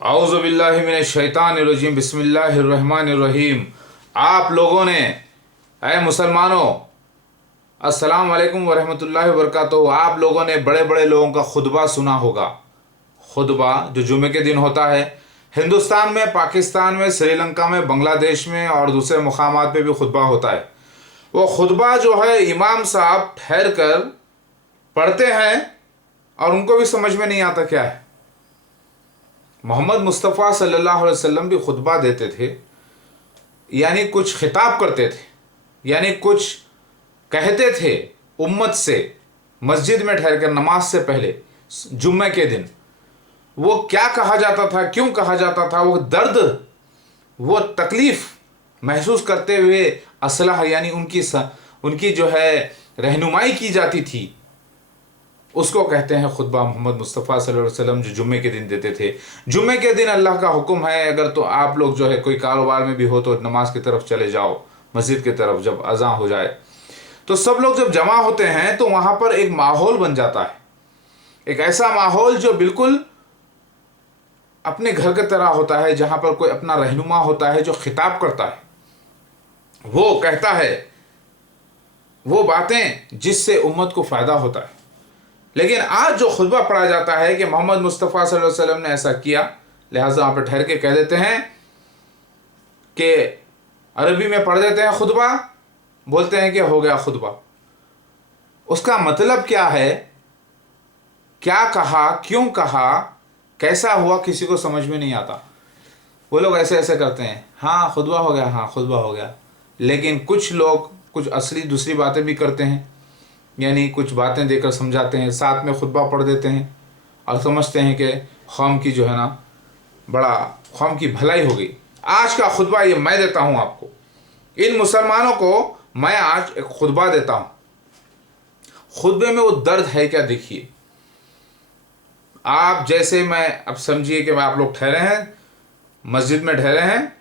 औज़ु बिल्लाहि मिनश शैतानिर रजीम बिस्मिल्लाहिर रहमानिर रहीम। आप लोगों ने, अय मुसलमानों, अस्सलाम वालेकुम वरहमतुल्लाहि वबरकातुहू। आप लोगों ने बड़े बड़े लोगों का खुतबा सुना होगा। खुतबा जो जुमे के दिन होता है, हिंदुस्तान में, पाकिस्तान में, श्रीलंका में, बांग्लादेश में और दूसरे मुकामात पे भी खुतबा होता है। वो खुतबा जो है इमाम साहब ठहर कर पढ़ते हैं और उनको भी समझ में नहीं आता क्या है। मोहम्मद मुस्तफ़ा सल्लल्लाहु अलैहि वसल्लम भी खुतबा देते थे, यानी कुछ खिताब करते थे, यानी कुछ कहते थे उम्मत से, मस्जिद में ठहर कर नमाज से पहले जुम्मे के दिन। वो क्या कहा जाता था, क्यों कहा जाता था, वो दर्द, वो तकलीफ़ महसूस करते हुए असलाह यानी उनकी जो है रहनुमाई की जाती थी, उसको कहते हैं खुतबा। मोहम्मद मुस्तफ़ा सल्लल्लाहु अलैहि वसल्लम जो जुम्मे के दिन देते थे। जुम्मे के दिन अल्लाह का हुक्म है, अगर तो आप लोग जो है कोई कारोबार में भी हो तो नमाज की तरफ चले जाओ, मस्जिद की तरफ जब अज़ान हो जाए तो सब लोग जब जमा होते हैं तो वहाँ पर एक माहौल बन जाता है, एक ऐसा माहौल जो बिल्कुल अपने घर की तरह होता है, जहाँ पर कोई अपना रहनुमा होता है जो खिताब करता है, वो कहता है वो बातें जिससे उम्मत को फ़ायदा होता है। लेकिन आज जो खुतबा पढ़ा जाता है कि मोहम्मद मुस्तफ़ा सल्लल्लाहु अलैहि वसल्लम ने ऐसा किया, लिहाजा वहाँ पर ठहर के कह देते हैं कि अरबी में पढ़ देते हैं खुतबा, बोलते हैं कि हो गया खुतबा। उसका मतलब क्या है, क्या कहा, क्यों कहा, कैसा हुआ, किसी को समझ में नहीं आता। वो लोग ऐसे ऐसे करते हैं, हाँ खुतबा हो गया, हाँ खुतबा हो गया। लेकिन कुछ लोग कुछ असली दूसरी बातें भी करते हैं, यानी कुछ बातें देकर समझाते हैं, साथ में खुतबा पढ़ देते हैं और समझते हैं कि कौम की जो है ना, बड़ा कौम की भलाई हो गई। आज का खुतबा ये मैं देता हूँ आपको, इन मुसलमानों को मैं आज एक खुतबा देता हूँ। खुतबे में वो दर्द है क्या, देखिए आप। जैसे मैं, अब समझिए कि आप लोग ठहरे हैं, मस्जिद में ठहरे हैं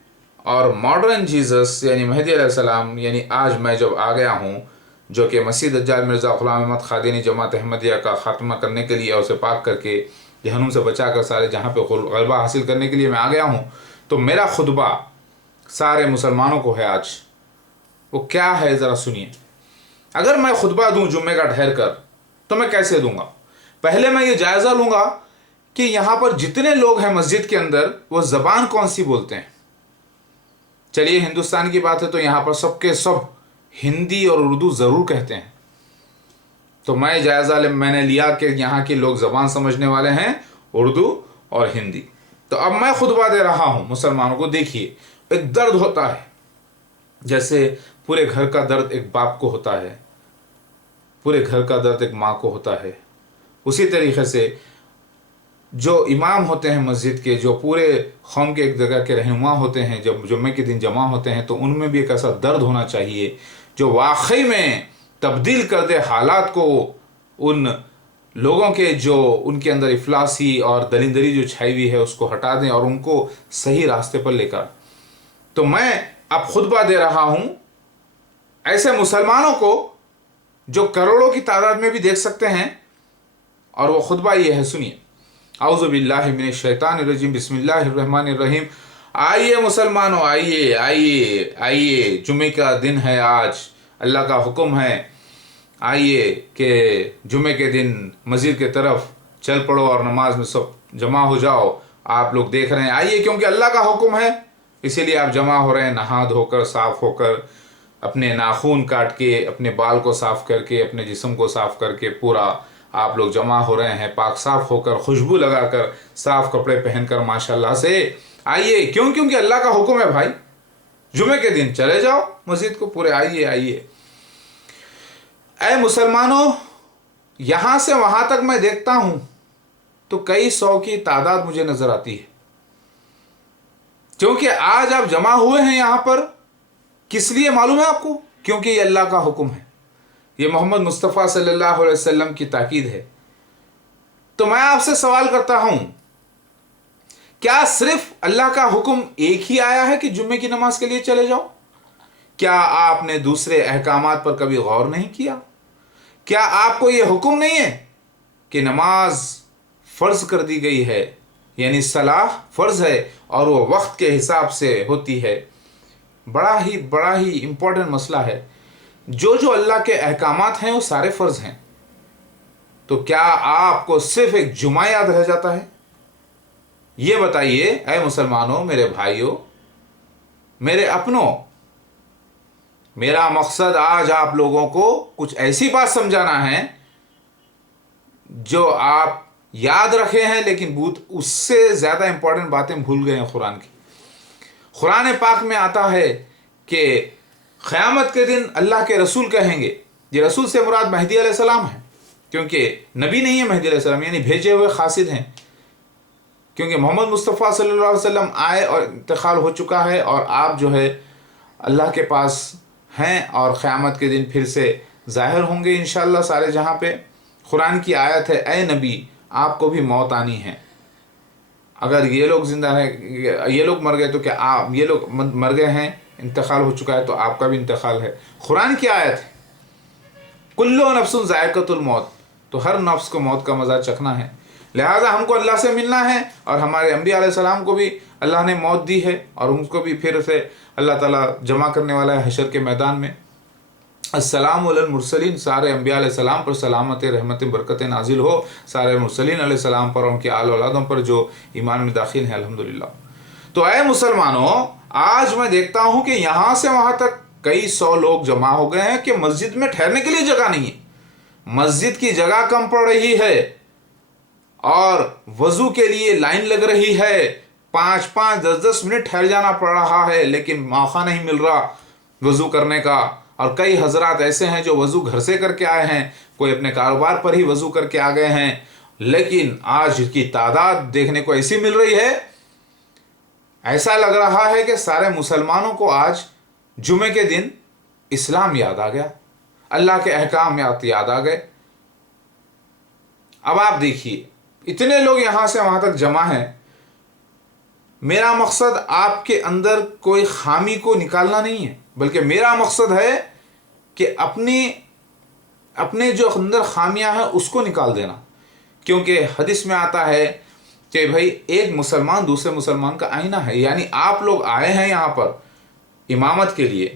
और मॉडर्न जीसस यानी मेहदी अलैहिस्सलाम, यानी आज मैं जब आ गया हूँ, जो कि मसीह दज्जाल मिर्ज़ा ग़ुलाम अहमद क़ादियानी जमात अहमदिया का ख़ात्मा करने के लिए और उसे पाक करके जहन्नुम से बचा कर सारे जहाँ पे ग़लबा हासिल करने के लिए मैं आ गया हूँ। तो मेरा खुतबा सारे मुसलमानों को है आज। वो क्या है ज़रा सुनिए। अगर मैं खुतबा दूँ जुम्मे का ठहर कर तो मैं कैसे दूँगा। पहले मैं ये जायज़ा लूँगा कि यहाँ पर जितने लोग हैं मस्जिद के अंदर वो ज़बान कौन सी बोलते हैं। चलिए हिंदुस्तान की बात है तो यहाँ पर सबके सब हिंदी और उर्दू ज़रूर कहते हैं। तो मैं जायज़ा मैंने लिया कि यहाँ के लोग ज़बान समझने वाले हैं उर्दू और हिंदी। तो अब मैं खुतबा दे रहा हूँ मुसलमानों को। देखिए एक दर्द होता है, जैसे पूरे घर का दर्द एक बाप को होता है, पूरे घर का दर्द एक माँ को होता है, उसी तरीके से जो इमाम होते हैं मस्जिद के, जो पूरे कौम के एक जगह के रहनुमा होते हैं, जब जुम्मे के दिन जमा होते हैं तो उनमें भी एक ऐसा दर्द होना चाहिए जो वाकई में तब्दील कर दे हालात को, उन लोगों के जो उनके अंदर इफलासी और दरिंदरी जो छाई हुई है उसको हटा दें और उनको सही रास्ते पर लेकर। तो मैं अब खुतबा दे रहा हूँ ऐसे मुसलमानों को जो करोड़ों की तादाद में भी देख सकते हैं, और वो खुतबा ये है, सुनिए। औज़ु बिल्लाहि मिनश शैतानिर रजीम बिस्मिल्लाहिर रहमानिर रहीम। आइए मुसलमानों, आइए आइए आइए, जुमे का दिन है आज, अल्लाह का हुक्म है, आइए कि जुमे के दिन मस्जिद की तरफ चल पड़ो और नमाज में सब जमा हो जाओ। आप लोग देख रहे हैं, आइए, क्योंकि अल्लाह का हुक्म है इसीलिए आप जमा हो रहे हैं, नहा धोकर साफ़ होकर, अपने नाखून काट के, अपने बाल को साफ़ करके, अपने जिस्म को साफ़ करके पूरा आप लोग जमा हो रहे हैं, पाक साफ़ होकर, खुशबू लगाकर, साफ़ कपड़े पहनकर माशाल्लाह से आइए। क्यों? क्योंकि अल्लाह का हुक्म है भाई, जुमे के दिन चले जाओ मस्जिद को, पूरे आइए आइए। ऐ मुसलमानों, यहाँ से वहाँ तक मैं देखता हूँ तो कई सौ की तादाद मुझे नज़र आती है, क्योंकि आज आप जमा हुए हैं यहाँ पर किस लिए मालूम है आपको? क्योंकि ये अल्लाह का हुक्म है, ये मोहम्मद मुस्तफ़ा सल्लल्लाहु अलैहि वसल्लम की ताकीद है। तो मैं आपसे सवाल करता हूं, क्या सिर्फ अल्लाह का हुक्म एक ही आया है कि जुम्मे की नमाज के लिए चले जाओ? क्या आपने दूसरे अहकामात पर कभी गौर नहीं किया? क्या आपको यह हुक्म नहीं है कि नमाज फ़र्ज कर दी गई है, یعنی صلاح فرض ہے اور وہ وقت کے حساب سے ہوتی ہے۔ بڑا ہی امپورٹنٹ مسئلہ ہے۔ جو اللہ کے احکامات ہیں وہ سارے فرض ہیں، تو کیا آپ کو صرف ایک جمعہ یاد رہ جاتا ہے؟ یہ بتائیے اے مسلمانوں، میرے بھائیوں، میرے اپنوں، میرا مقصد آج آپ لوگوں کو کچھ ایسی بات سمجھانا ہے جو آپ یاد رکھے ہیں، لیکن اس سے زیادہ امپورٹنٹ باتیں بھول گئے ہیں قرآن کی۔ قرآن پاک میں آتا ہے کہ قیامت کے دن اللہ کے رسول کہیں گے، یہ رسول سے مراد مہدی علیہ السلام ہے، کیونکہ نبی نہیں ہے مہدی علیہ السلام، یعنی بھیجے ہوئے قاصد ہیں، کیونکہ محمد مصطفیٰ صلی اللہ علیہ وسلم آئے اور انتقال ہو چکا ہے، اور آپ جو ہے اللہ کے پاس ہیں، اور قیامت کے دن پھر سے ظاہر ہوں گے انشاءاللہ سارے جہاں پہ۔ قرآن کی آیت ہے، اے نبی آپ کو بھی موت آنی ہے، اگر یہ لوگ زندہ ہیں، یہ لوگ مر گئے تو کیا آپ، یہ لوگ مر گئے ہیں، انتقال ہو چکا ہے تو آپ کا بھی انتقال ہے۔ قرآن کی آیت ہے، کلو نفس ذائقۃ الموت، تو ہر نفس کو موت کا مزہ چکھنا ہے، لہٰذا ہم کو اللہ سے ملنا ہے، اور ہمارے انبیاء علیہ السلام کو بھی اللہ نے موت دی ہے، اور ان کو بھی پھر سے اللہ تعالیٰ جمع کرنے والا ہے حشر کے میدان میں۔ السلام علی المرسلین، سارے انبیاء علیہ السلام پر سلامت رحمت برکت نازل ہو، سارے مرسلین علیہ السلام پر، ان کے آل اولادوں پر جو ایمان میں داخل ہیں الحمدللہ۔ تو اے مسلمانوں، آج میں دیکھتا ہوں کہ یہاں سے وہاں تک کئی سو لوگ جمع ہو گئے ہیں کہ مسجد میں ٹھہرنے کے لیے جگہ نہیں ہے، مسجد کی جگہ کم پڑ رہی ہے، اور وضو کے لیے لائن لگ رہی ہے، 5-10 منٹ ٹھہر جانا پڑ رہا ہے، لیکن موقع نہیں مل رہا وضو کرنے کا۔ اور کئی حضرات ایسے ہیں جو وضو گھر سے کر کے آئے ہیں، کوئی اپنے کاروبار پر ہی وضو کر کے آ گئے ہیں، لیکن آج کی تعداد دیکھنے کو ایسی مل رہی ہے، ایسا لگ رہا ہے کہ سارے مسلمانوں کو آج جمعے کے دن اسلام یاد آ گیا، اللہ کے احکام یاد آ گئے۔ اب آپ دیکھیے، اتنے لوگ یہاں سے وہاں تک جمع ہیں، میرا مقصد آپ کے اندر کوئی خامی کو نکالنا نہیں ہے، بلکہ میرا مقصد ہے کہ اپنے جو اندر خامیاں ہیں اس کو نکال دینا، کیونکہ حدیث میں آتا ہے کہ بھائی ایک مسلمان دوسرے مسلمان کا آئینہ ہے، یعنی آپ لوگ آئے ہیں یہاں پر امامت کے لیے،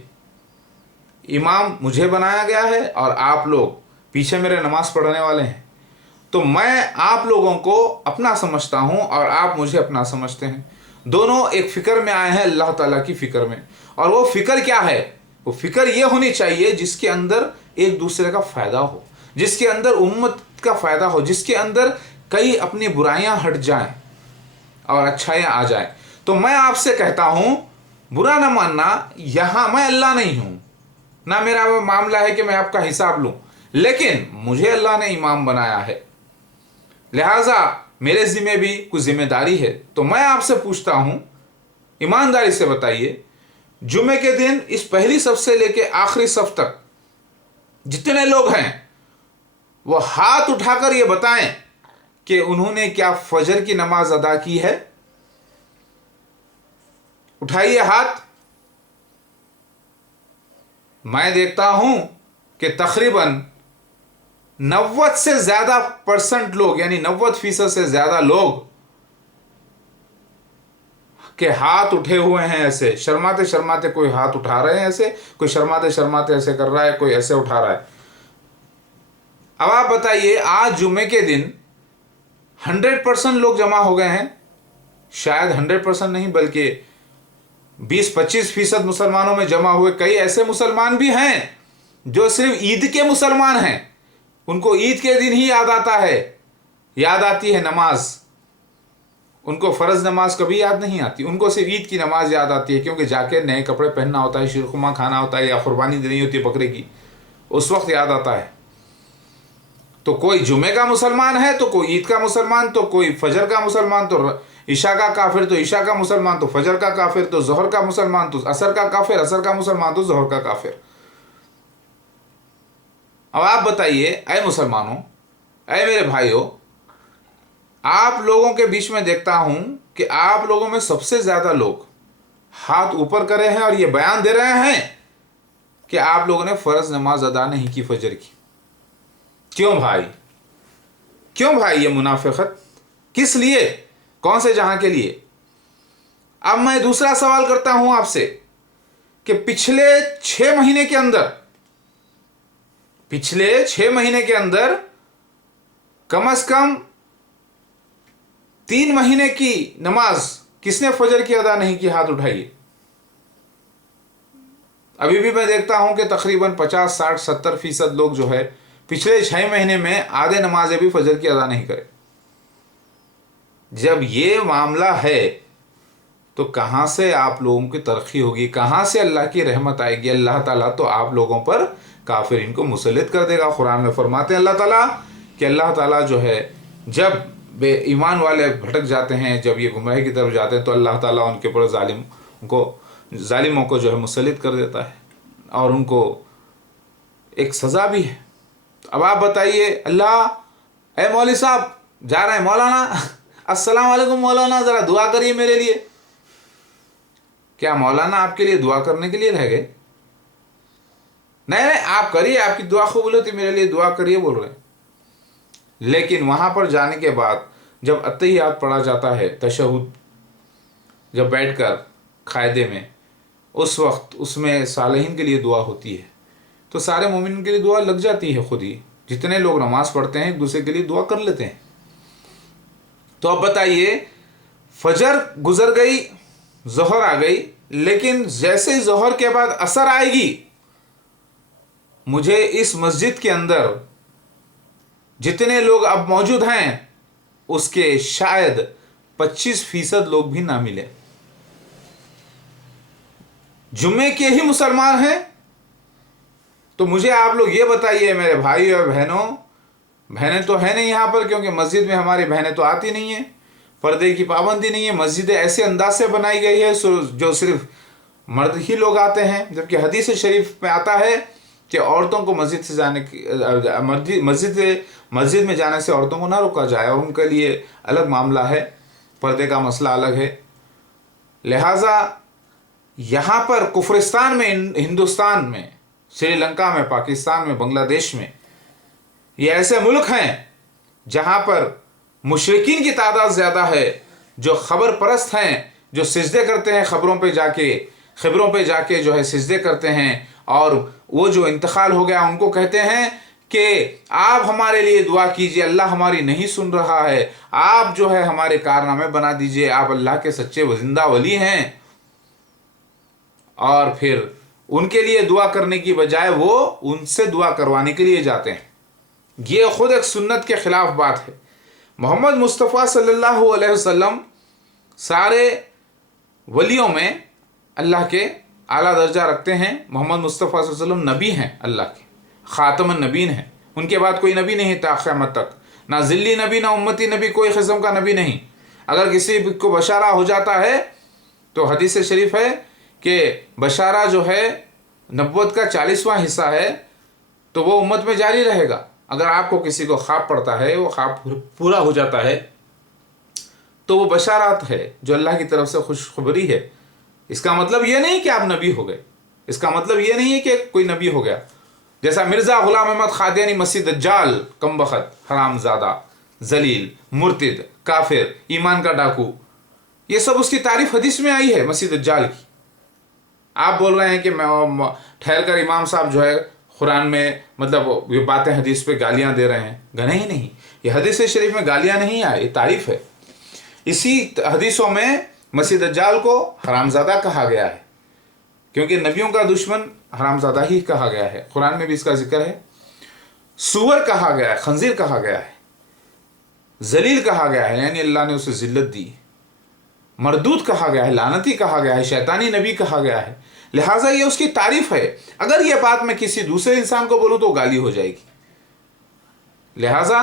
امام مجھے بنایا گیا ہے اور آپ لوگ پیچھے میرے نماز پڑھنے والے ہیں، تو میں آپ لوگوں کو اپنا سمجھتا ہوں اور آپ مجھے اپنا سمجھتے ہیں، دونوں ایک فکر میں آئے ہیں اللہ تعالیٰ کی فکر میں۔ اور وہ فکر کیا ہے؟ وہ فکر یہ ہونی چاہیے جس کے اندر ایک دوسرے کا فائدہ ہو، جس کے اندر امت کا فائدہ ہو، جس کے اندر کئی اپنی برائیاں ہٹ جائیں اور اچھائیاں آ جائیں۔ تو میں آپ سے کہتا ہوں، برا نہ ماننا، یہاں میں اللہ نہیں ہوں، نہ میرا وہ معاملہ ہے کہ میں آپ کا حساب لوں، لیکن مجھے اللہ نے امام بنایا ہے، لہٰذا میرے ذمہ بھی کچھ ذمہ داری ہے۔ تو میں آپ سے پوچھتا ہوں، ایمانداری سے بتائیے، جمعے کے دن اس پہلی صف سے لے کے آخری صف تک جتنے لوگ ہیں وہ ہاتھ اٹھا کر یہ بتائیں کہ انہوں نے کیا فجر کی نماز ادا کی ہے؟ اٹھائیے ہاتھ۔ میں دیکھتا ہوں کہ تقریباً 90 سے زیادہ % لوگ، یعنی 90% سے زیادہ لوگ کہ ہاتھ اٹھے ہوئے ہیں، ایسے شرماتے شرماتے کوئی ہاتھ اٹھا رہے ہیں، ایسے کوئی شرماتے شرماتے ایسے کر رہا ہے، کوئی ایسے اٹھا رہا ہے۔ اب آپ بتائیے، آج جمعے کے دن 100% لوگ جمع ہو گئے ہیں، شاید 100% نہیں بلکہ 20-25% مسلمانوں میں جمع ہوئے۔ کئی ایسے مسلمان بھی ہیں جو صرف عید کے مسلمان ہیں، ان کو عید کے دن ہی یاد آتی ہے نماز، ان کو فرض نماز کبھی یاد نہیں آتی، ان کو صرف عید کی نماز یاد آتی ہے، کیونکہ جا کے نئے کپڑے پہننا ہوتا ہے، شیرخرما کھانا ہوتا ہے، یا قربانی دینی ہوتی ہے بکرے کی، اس وقت یاد آتا ہے۔ تو کوئی جمعے کا مسلمان ہے، تو کوئی عید کا مسلمان، تو کوئی فجر کا مسلمان، تو عشاء کا کافر، تو عشاء کا مسلمان، تو فجر کا کافر، تو ظہر کا مسلمان، تو عصر کا کافر، عصر کا مسلمان، تو ظہر کا کافر۔ اب آپ بتائیے اے مسلمانوں، اے میرے بھائیوں، آپ لوگوں کے بیچ میں دیکھتا ہوں کہ آپ لوگوں میں سب سے زیادہ لوگ ہاتھ اوپر کرے ہیں اور یہ بیان دے رہے ہیں کہ آپ لوگوں نے فرض نماز ادا نہیں کی فجر کی۔ کیوں بھائی یہ منافقت کس لیے؟ कौन से जहां के लिए? अब मैं दूसरा सवाल करता हूं आपसे कि पिछले 6 महीने के अंदर कम से कम 3 महीने की नमाज किसने फजर की अदा नहीं की? हाथ उठाइए। अभी भी मैं देखता हूं कि तकरीबन 50, 60, 70% लोग जो है पिछले 6 महीने में आधे नमाजें भी फजर की अदा नहीं करे। जब ये मामला है तो कहाँ से आप लोगों की तरक्की होगी, कहाँ से अल्लाह की रहमत आएगी? अल्लाह ताला तो आप लोगों पर काफिरीन को मुसल्लित कर देगा। कुरान में फरमाते हैं अल्लाह ताला कि अल्लाह ताला जो है जब ईमान वाले भटक जाते हैं, जब ये गुमराही की तरफ जाते हैं, तो अल्लाह ताला उनके ऊपर जालिमों को जो है मुसल्लित कर देता है और उनको एक सज़ा भी है। अब आप बताइए, अल्लाह ए मौलवी साहब जा रहे हैं, मौलाना अस्सलाम वालेकुम मौलाना, ज़रा दुआ करिए मेरे लिए। क्या मौलाना आपके लिए दुआ करने के लिए रह गए? नहीं, आप करिए, आपकी दुआ कबूल होती, मेरे लिए दुआ करिए बोल रहे हैं। लेकिन वहाँ पर जाने के बाद जब अत्तहियात पढ़ा जाता है, तशहुद, जब बैठकर कायदे में, उस वक्त उसमें सालिहीन के लिए दुआ होती है, तो सारे मोमिन के लिए दुआ लग जाती है खुद ही। जितने लोग नमाज पढ़ते हैं एक दूसरे के लिए दुआ कर लेते हैं। तो अब बताइए, फजर गुजर गई, ज़ोहर आ गई, लेकिन जैसे ही ज़ोहर के बाद असर आएगी, मुझे इस मस्जिद के अंदर जितने लोग अब मौजूद हैं उसके शायद 25% लोग भी ना मिले। जुम्मे के ही मुसलमान हैं। तो मुझे आप लोग ये बताइए मेरे भाई और बहनों, बहनें तो है नहीं यहाँ पर, क्योंकि मस्जिद में हमारी बहनें तो आती नहीं है, पर्दे की पाबंदी नहीं है, मस्जिद ऐसे अंदाज से बनाई गई है जो सिर्फ मर्द ही लोग आते हैं, जबकि हदीस शरीफ में आता है कि औरतों को मस्जिद से जाने की मस्जिद में जाने से औरतों को ना रोका जाए, और उनके लिए अलग मामला है, पर्दे का मसला अलग है। लिहाजा यहाँ पर कुफरिस्तान में, हिंदुस्तान में, श्रीलंका में, पाकिस्तान में, बांग्लादेश में, ये ऐसे मुल्क हैं जहाँ पर मुशरिकीन की तादाद ज़्यादा है, जो खबर परस्त हैं, जो सिजदे करते हैं खबरों पे जाके जो है सिजदे करते हैं, और वो जो इंतकाल हो गया उनको कहते हैं कि आप हमारे लिए दुआ कीजिए, अल्लाह हमारी नहीं सुन रहा है, आप जो है हमारे कारनामे बना दीजिए, आप अल्लाह के सच्चे जिंदा वली हैं। और फिर उनके लिए दुआ करने की बजाय वो उनसे दुआ करवाने के लिए जाते हैं। ये खुद एक सुन्नत के खिलाफ बात है। मोहम्मद मुस्तफ़ा सल्लल्लाहु अलैहि वसल्लम सारे वलियों में अल्लाह के आला दर्जा रखते हैं। मोहम्मद मुस्तफ़ा सल्लल्लाहु अलैहि वसल्लम नबी हैं, अल्लाह के ख़ातमुन नबीन हैं। उनके बाद कोई नबी नहीं था क़यामत तक, ना ज़िल्ली नबी, ना उम्मती नबी, कोई किस्म का नबी नहीं। अगर किसी को बशारा हो जाता है तो हदीस शरीफ है कि बशारा जो है नबूवत का 40वां हिस्सा है, तो वो उम्मत में जारी रहेगा। अगर आपको किसी को ख्वाब पड़ता है, वो ख्वाब पूरा हो जाता है, तो वो बशारात है जो अल्लाह की तरफ से खुशखबरी है। इसका मतलब ये नहीं कि आप नबी हो गए, इसका मतलब ये नहीं है कि कोई नबी हो गया। जैसा मिर्ज़ा गुलाम अहमद कादियानी मसीह दज्जाल, कमबख्त, हरामज़ादा, जलील, मुर्तिद, काफिर, ईमान का डाकू, ये सब उसकी तारीफ हदीस में आई है मसीह दज्जाल की। आप बोल रहे हैं कि ठहर कर इमाम साहब जो है कुरान में मतलब ये बातें हदीस पे गालियां दे रहे हैं। गने ही नहीं, ये हदीस शरीफ में गालियां नहीं है, ये तारीफ है। इसी हदीसों में मसीह दज्जाल को हरामज़ादा कहा गया है, क्योंकि नबियों का दुश्मन हरामज़ादा ही कहा गया है। कुरान में भी इसका जिक्र है। सूअर कहा गया है, खंजीर कहा गया है, जलील कहा गया है, यानी अल्लाह ने उसे जिल्लत दी। मरदूद कहा गया है, लानती कहा गया है, शैतानी नबी कहा गया है। लिहाजा ये उसकी तारीफ है। अगर ये बात मैं किसी दूसरे इंसान को बोलूँ तो गाली हो जाएगी। लिहाजा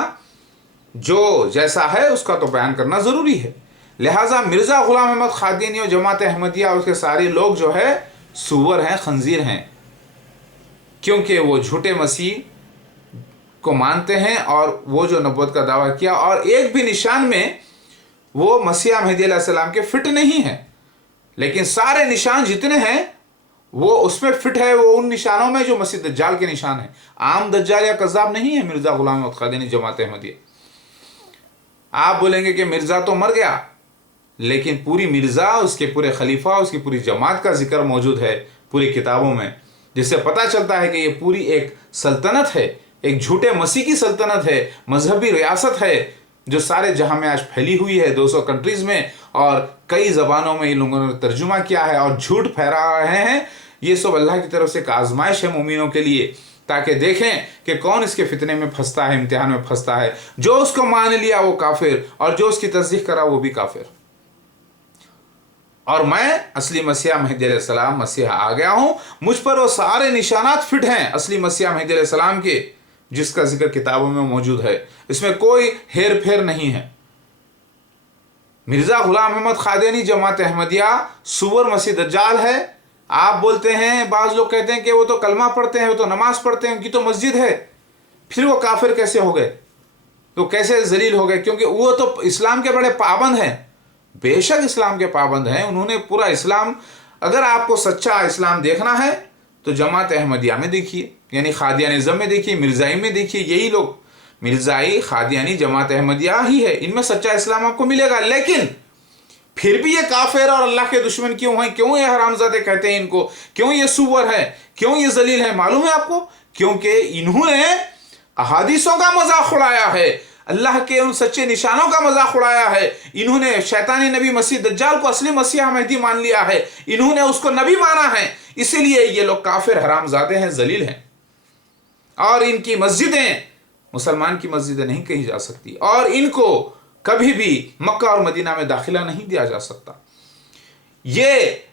जो जैसा है उसका तो बयान करना ज़रूरी है। लिहाजा मिर्ज़ा ग़ुलाम अहमद कादियानी और जमात अहमदिया और उसके सारे लोग जो है सूअर हैं, खंजीर हैं, क्योंकि वो झूठे मसीह को मानते हैं और वो जो नबूवत का दावा किया, और एक भी निशान में वो मसीह महदी अलैहिस्सलाम के फिट नहीं है। लेकिन सारे निशान जितने हैं वो उसमें फिट है, वो उन निशानों में जो मसीह दज्जाल के निशान है। आम दज्जाल या कज़्ज़ाब नहीं है मिर्ज़ा ग़ुलाम अहमद कादियानी जमात अहमदिया। आप बोलेंगे कि मिर्ज़ा तो मर गया, लेकिन पूरी मिर्ज़ा, उसके पूरे खलीफा, उसकी पूरी जमात का जिक्र मौजूद है पूरी किताबों में, जिससे पता चलता है कि ये पूरी एक सल्तनत है, एक झूठे मसीह की सल्तनत है, मजहबी रियासत है जो सारे जहां में आज फैली हुई है 200 कंट्रीज में, और कई ज़बानों में इन लोगों ने तर्जुमा किया है और झूठ फैला रहे हैं। ये सब अल्लाह की तरफ से एक आजमाइश है मोमिनों के लिए, ताकि देखें कि कौन इसके फितने में फंसता है, इम्तिहान में फंसता है। जो उसको मान लिया वो काफिर, और जो उसकी तस्दीक करा वो भी काफिर। और मैं असली मसीहा महदी अलैहिस्सलाम मसीहा आ गया हूं, मुझ पर वो सारे निशानात फिट हैं असली मसीहा महदी अलैहिस्सलाम के, जिसका जिक्र किताबों में मौजूद है। इसमें कोई हेर फेर नहीं है। मिर्ज़ा गुलाम अहमद कादियानी जमात अहमदिया सुवर मसीह दज्जाल है। आप बोलते हैं, बाज़ लोग कहते हैं कि वो तो कलमा पढ़ते हैं, वो तो नमाज पढ़ते हैं, उनकी तो मस्जिद है, फिर वो काफिर कैसे हो गए, तो कैसे जलील हो गए? क्योंकि वो तो इस्लाम के बड़े पाबंद हैं। बेशक इस्लाम के पाबंद हैं, उन्होंने पूरा इस्लाम, अगर आपको सच्चा इस्लाम देखना है तो जमात अहमदिया में देखिए, यानी खादियानिज़्म में देखिए, मिर्ज़ाई में देखिए। यही लोग मिर्ज़ाई, खादियानी, जमात अहमदिया ही है, इनमें सच्चा इस्लाम आपको मिलेगा। लेकिन फिर भी ये काफिर और अल्लाह के दुश्मन क्यों हैं? क्यों ये हरामजादे कहते हैं इनको? क्यों ये सुवर है? क्यों ये जलील है? मालूम है आपको? क्योंकि इन्होंने अहादीसों का मजाक उड़ाया है, अल्लाह के उन सच्चे निशानों का मजाक उड़ाया है। इन्होंने शैतानी नबी मसीह दज्जाल को असली मसीहा महदी मान लिया है, इन्होंने उसको नबी माना है। इसीलिए ये लोग काफिर, हरामजादे हैं, जलील हैं। और इनकी मस्जिदें मुसलमान की मस्जिदें नहीं कही जा सकती, और इनको कभी भी मक्का और मदीना में दाखिला नहीं दिया जा सकता। ये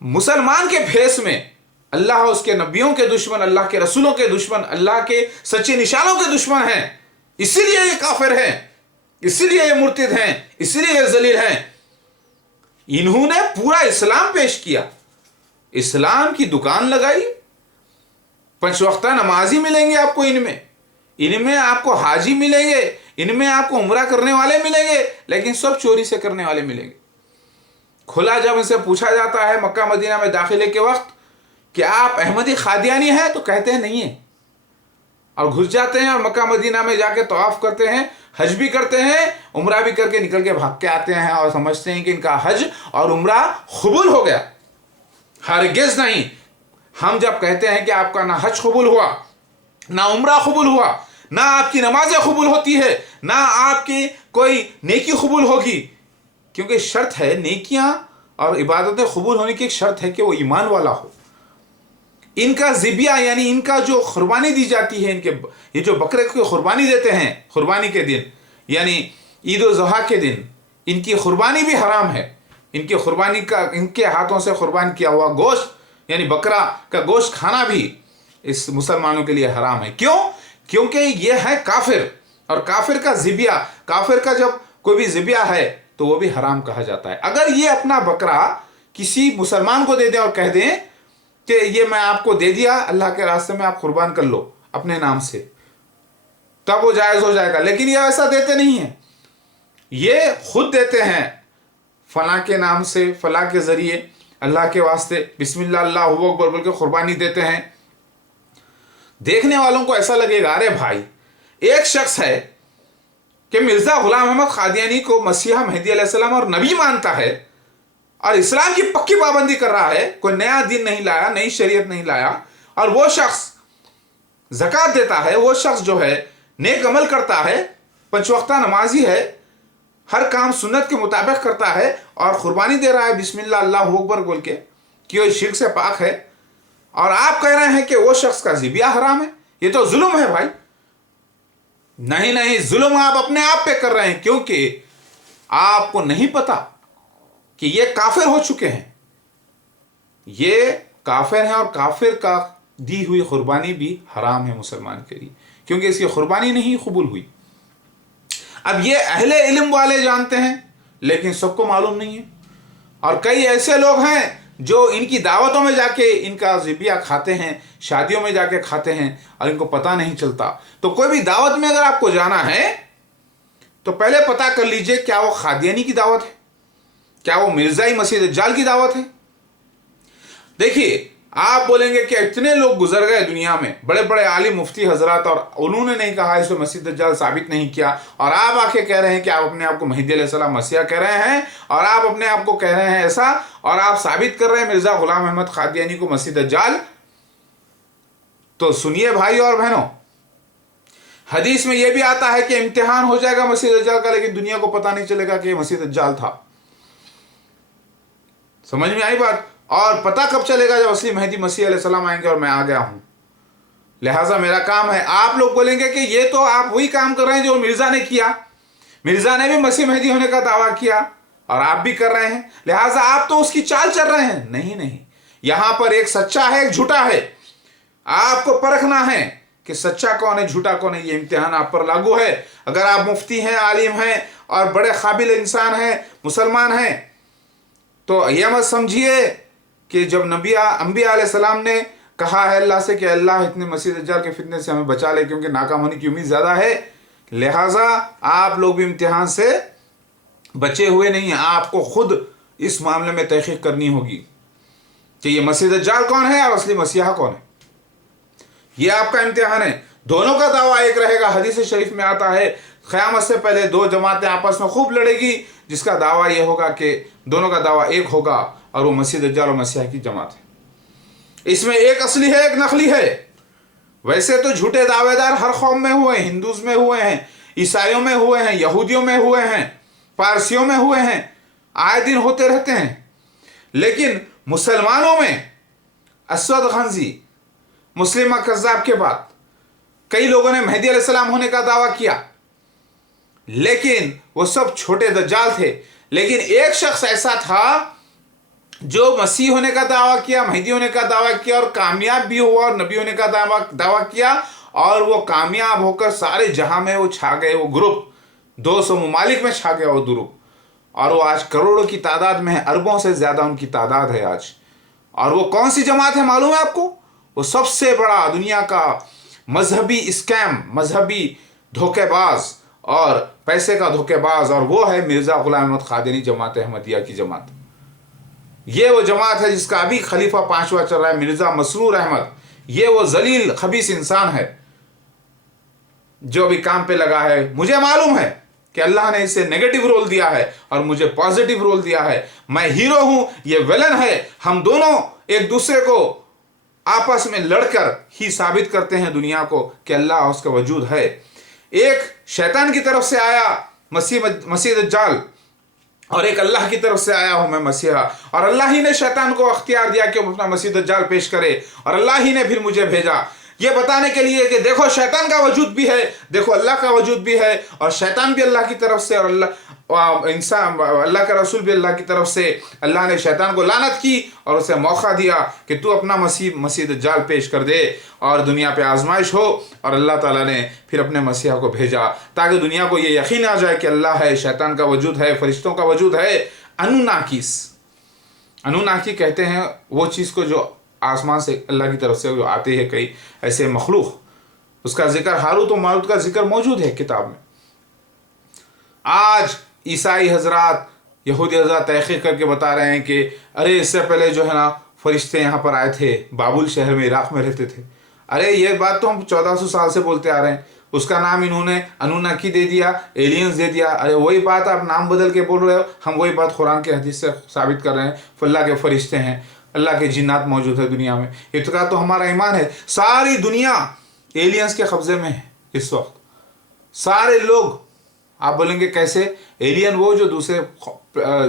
मुसलमान के फेस में अल्लाह, उसके नबियों के दुश्मन, अल्लाह के रसूलों के दुश्मन, अल्लाह के सच्चे निशानों के दुश्मन हैं। इसीलिए ये काफिर हैं, इसीलिए ये मुर्तिद हैं, इसीलिए ये जलील हैं। इन्होंने पूरा इस्लाम पेश किया, इस्लाम की दुकान लगाई। 5 वक्ता नमाजी मिलेंगे आपको इनमें आपको हाजी मिलेंगे, इनमें आपको उम्रा करने वाले मिलेंगे, लेकिन सब चोरी से करने वाले मिलेंगे। खुला जब इनसे पूछा जाता है मक्का मदीना में दाखिले के वक्त कि आप अहमदी खादियानी हैं, तो कहते हैं नहीं है, और घुस जाते हैं और मक्का मदीना में जाके तवाफ करते हैं, हज भी करते हैं, उम्रा भी करके निकल के भाग के आते हैं और समझते हैं कि इनका हज और उम्रा कबूल हो गया। हरगिज़ नहीं। हम जब कहते हैं कि आपका ना हज कबूल हुआ, ना उम्रा कबूल हुआ, ना आपकी नमाजें कबूल होती है, ना आपकी कोई नेकी कबूल होगी, क्योंकि शर्त है, नेकियां और इबादतें कबूल होने की एक शर्त है कि वो ईमान वाला हो। इनका ज़िबिया, यानी इनका जो कुर्बानी दी जाती है, इनके ये जो बकरे की कुर्बानी देते हैं कुर्बानी के दिन, यानी ईद उल ज़ुहा के दिन, इनकी कुर्बानी भी हराम है। इनकी कुर्बानी का, इनके हाथों से कुर्बान किया हुआ गोश्त, यानी बकरा का गोश्त खाना भी इस मुसलमानों के लिए हराम है। क्यों? क्योंकि ये है काफिर, और काफिर का ज़िबिया, काफिर का जब कोई भी ज़िबिया है तो वो भी हराम कहा जाता है। अगर ये अपना बकरा किसी मुसलमान को दे दें और कह दें कि ये मैं आपको दे दिया, अल्लाह के रास्ते में आप कुर्बान कर लो अपने नाम से, तब वो जायज़ हो जाएगा। लेकिन ये ऐसा देते नहीं हैं, ये खुद देते हैं फलां के नाम से, फलां के ज़रिए, अल्लाह के वास्ते बिस्मिल्लाह अल्लाहु अकबर बोल के कुर्बानी देते हैं। देखने वालों को ऐसा लगेगा, अरे भाई, एक शख्स है कि मिर्ज़ा गुलाम अहमद कादियानी को मसीहा महदी अलैहिस्सलाम और नबी मानता है और इस्लाम की पक्की पाबंदी कर रहा है, कोई नया दिन नहीं लाया, नई शरीयत नहीं लाया, और वो शख्स ज़कात देता है, वो शख्स जो है नेक अमल करता है, 5 वक्ता नमाजी है, हर काम सुन्नत के मुताबिक करता है, और कुर्बानी दे रहा है बिस्मिल्लाह अल्लाहु अकबर बोल के कि वो शिर्क से पाक है, और आप कह रहे हैं कि वो शख्स का ज़िबिया हराम है। ये तो जुल्म है भाई। नहीं नहीं, जुल्म आप अपने आप पे कर रहे हैं, क्योंकि आपको नहीं पता कि ये काफिर हो चुके हैं। ये काफिर हैं, और काफिर का दी हुई कुर्बानी भी हराम है मुसलमान के लिए, क्योंकि इसकी कुर्बानी नहीं कबूल हुई। अब ये अहले इल्म वाले जानते हैं, लेकिन सबको मालूम नहीं है। और कई ऐसे लोग हैं जो इनकी दावतों में जाके इनका ज़िबिया खाते हैं, शादियों में जाके खाते हैं, और इनको पता नहीं चलता। तो कोई भी दावत में अगर आपको जाना है तो पहले पता कर लीजिए, क्या वो खादियानी की दावत है, क्या वो मिर्ज़ाई मसीह दज्जाल की दावत है। देखिए, آپ بولیں گے کہ اتنے لوگ گزر گئے دنیا میں، بڑے بڑے عالم مفتی حضرات، اور انہوں نے نہیں کہا اس کو مسیح دجال ثابت نہیں کیا، اور آپ آ کے کہہ رہے ہیں کہ آپ اپنے آپ کو مہدی علیہ السلام مسیح کہہ رہے ہیں، اور آپ اپنے آپ کو کہہ رہے ہیں ایسا، اور آپ ثابت کر رہے ہیں مرزا غلام احمد قادیانی کو مسیح دجال۔ تو سنیے بھائی اور بہنوں، حدیث میں یہ بھی آتا ہے کہ امتحان ہو جائے گا مسیح دجال کا، لیکن دنیا کو پتہ نہیں چلے گا کہ یہ مسیح دجال تھا۔ سمجھ میں آئی بات؟ اور پتہ کب چلے گا؟ جب اصلی مہدی مسیح علیہ السلام آئیں گے اور میں آ گیا ہوں۔ لہٰذا میرا کام ہے، آپ لوگ بولیں گے کہ یہ تو آپ وہی کام کر رہے ہیں جو مرزا نے کیا، مرزا نے بھی مسیح مہدی ہونے کا دعویٰ کیا اور آپ بھی کر رہے ہیں، لہٰذا آپ تو اس کی چال چل رہے ہیں۔ نہیں، یہاں پر ایک سچا ہے، ایک جھوٹا ہے، آپ کو پرکھنا ہے کہ سچا کون ہے جھوٹا کون ہے۔ یہ امتحان آپ پر لاگو ہے۔ اگر آپ مفتی ہیں، عالم ہیں اور بڑے قابل انسان ہیں، مسلمان ہیں، تو یہ مت سمجھیے کہ جب انبیاء علیہ السلام نے کہا ہے اللہ سے کہ اللہ اتنے مسیح دجال کے فتنے سے ہمیں بچا لے کیونکہ ناکام ہونے کی امید زیادہ ہے، لہٰذا آپ لوگ بھی امتحان سے بچے ہوئے نہیں ہیں۔ آپ کو خود اس معاملے میں تحقیق کرنی ہوگی کہ یہ مسیح دجال کون ہے اور اصلی مسیحا کون ہے۔ یہ آپ کا امتحان ہے۔ دونوں کا دعویٰ ایک رہے گا۔ حدیث شریف میں آتا ہے قیامت سے پہلے دو جماعتیں آپس میں خوب لڑے گی، جس کا دعویٰ یہ ہوگا کہ دونوں کا دعویٰ ایک ہوگا، اور وہ مسیح دجال اور مسیحا کی جماعت ہے۔ اس میں ایک اصلی ہے، ایک نقلی ہے۔ ویسے تو جھوٹے دعوے دار ہر قوم میں ہوئے ہیں، ہندوز میں ہوئے ہیں، عیسائیوں میں ہوئے ہیں، یہودیوں میں ہوئے ہیں، پارسیوں میں ہوئے ہیں، آئے دن ہوتے رہتے ہیں، لیکن مسلمانوں میں اسود خنزی، مسلمہ کذاب کے بعد کئی لوگوں نے مہدی علیہ السلام ہونے کا دعویٰ کیا، لیکن وہ سب چھوٹے دجال تھے۔ لیکن ایک شخص ایسا تھا جو مسیح ہونے کا دعویٰ کیا، مہدی ہونے کا دعویٰ کیا، اور کامیاب بھی ہوا، اور نبی ہونے کا دعویٰ کیا، اور وہ کامیاب ہو کر سارے جہاں میں وہ چھا گئے۔ وہ گروپ 200 ممالک میں چھا گیا وہ گروپ، اور وہ آج کروڑوں کی تعداد میں ہے، اربوں سے زیادہ ان کی تعداد ہے آج۔ اور وہ کون سی جماعت ہے معلوم ہے آپ کو؟ وہ سب سے بڑا دنیا کا مذہبی اسکیم، مذہبی دھوکے باز اور پیسے کا دھوکے باز، اور وہ ہے مرزا غلام احمد قادیانی جماعت احمدیہ کی جماعت۔ یہ وہ جماعت ہے جس کا ابھی خلیفہ 5واں چل رہا ہے، مرزا مسرور احمد۔ یہ وہ ذلیل خبیث انسان ہے جو ابھی کام پہ لگا ہے۔ مجھے معلوم ہے کہ اللہ نے اسے نیگیٹو رول دیا ہے اور مجھے پازیٹیو رول دیا ہے۔ میں ہیرو ہوں، یہ ویلن ہے۔ ہم دونوں ایک دوسرے کو آپس میں لڑ کر ہی ثابت کرتے ہیں دنیا کو کہ اللہ اس کا وجود ہے۔ ایک شیطان کی طرف سے آیا مسیح دجال، اور ایک اللہ کی طرف سے آیا ہوں میں مسیحا، اور اللہ ہی نے شیطان کو اختیار دیا کہ وہ اپنا مسیح دجال پیش کرے، اور اللہ ہی نے پھر مجھے بھیجا یہ بتانے کے لیے کہ دیکھو شیطان کا وجود بھی ہے، دیکھو اللہ کا وجود بھی ہے، اور شیطان بھی اللہ کی طرف سے، اور انسان اللہ کا رسول بھی اللہ کی طرف سے۔ اللہ نے شیطان کو لعنت کی اور اسے موقع دیا کہ تو اپنا مسیح دجال پیش کر دے اور دنیا پہ آزمائش ہو، اور اللہ تعالیٰ نے پھر اپنے مسیحا کو بھیجا تاکہ دنیا کو یہ یقین آ جائے کہ اللہ ہے، شیطان کا وجود ہے، فرشتوں کا وجود ہے۔ انوناکی کہتے ہیں وہ چیز کو جو آسمان سے اللہ کی طرف سے جو آتے ہیں کئی ایسے مخلوق، اس کا ذکر ہاروت و ماروت کا ذکر موجود ہے کتاب میں۔ آج عیسائی حضرات، یہودی حضرات تحقیق کر کے بتا رہے ہیں کہ ارے اس سے پہلے جو ہے نا فرشتے یہاں پر آئے تھے، بابل شہر میں، عراق میں رہتے تھے۔ ارے یہ بات تو ہم 1400 سال سے بولتے آ رہے ہیں، اس کا نام انہوں نے انوناکی دے دیا، ایلینز دے دیا۔ ارے وہی بات آپ نام بدل کے بول رہے ہو، ہم وہی بات قرآن کے حدیث سے ثابت کر رہے ہیں۔ اللہ کے فرشتے ہیں، اللہ کے جنات موجود ہے دنیا میں، اعتقاد تو ہمارا ایمان ہے۔ ساری دنیا ایلینز کے قبضے میں ہے اس وقت، سارے لوگ۔ آپ بولیں گے کیسے؟ ایلین وہ جو دوسرے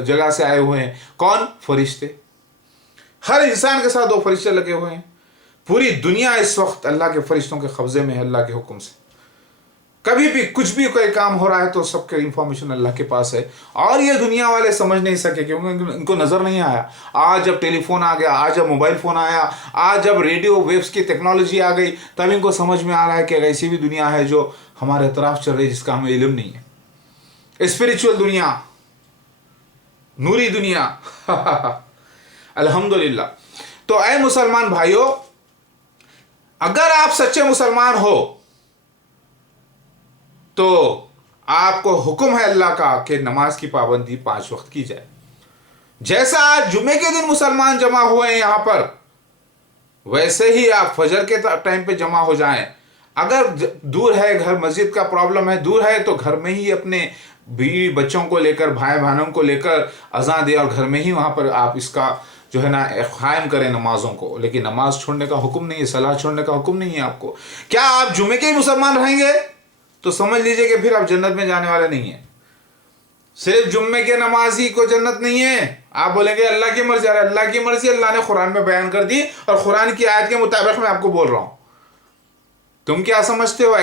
جگہ سے آئے ہوئے ہیں۔ کون؟ فرشتے۔ ہر انسان کے ساتھ 2 فرشتے لگے ہوئے ہیں۔ پوری دنیا اس وقت اللہ کے فرشتوں کے قبضے میں ہے، اللہ کے حکم سے۔ کبھی بھی کچھ بھی کوئی کام ہو رہا ہے تو سب کے انفارمیشن اللہ کے پاس ہے، اور یہ دنیا والے سمجھ نہیں سکے کیونکہ ان کو نظر نہیں آیا۔ آج جب ٹیلی فون آ گیا، آج جب موبائل فون آیا، آج جب ریڈیو ویوز کی ٹیکنالوجی آ گئی، تب ان کو سمجھ میں آ رہا ہے کہ ایسی بھی دنیا ہے جو ہمارے اطراف چل رہی ہے جس کا ہمیں علم نہیں ہے۔ اسپریچول دنیا، نوری دنیا۔ الحمدللہ۔ تو اے مسلمان بھائیو، اگر آپ سچے مسلمان ہو تو آپ کو حکم ہے اللہ کا کہ نماز کی پابندی 5 وقت کی جائے۔ جیسا آج جمعے کے دن مسلمان جمع ہوئے ہیں یہاں پر، ویسے ہی آپ فجر کے ٹائم پہ جمع ہو جائیں. اگر دور ہے گھر، مسجد کا پرابلم ہے، دور ہے، تو گھر میں ہی اپنے بیوی بچوں کو لے کر، بھائی بہنوں کو لے کر اذان دے اور گھر میں ہی وہاں پر آپ اس کا جو ہے نا قائم کریں نمازوں کو. لیکن نماز چھوڑنے کا حکم نہیں ہے، صلاۃ چھوڑنے کا حکم نہیں ہے آپ کو. کیا آپ جمعے کے ہی مسلمان رہیں گے تو سمجھ لیجئے کہ پھر آپ جنت میں جانے والے نہیں ہیں. صرف جمعے کے نمازی کو جنت نہیں ہے. آپ بولیں گے اللہ کی مرضی. ارے اللہ کی مرضی اللہ نے قرآن میں بیان کر دی، اور قرآن کی آیت کے مطابق میں آپ کو بول رہا ہوں. تم کیا سمجھتے ہو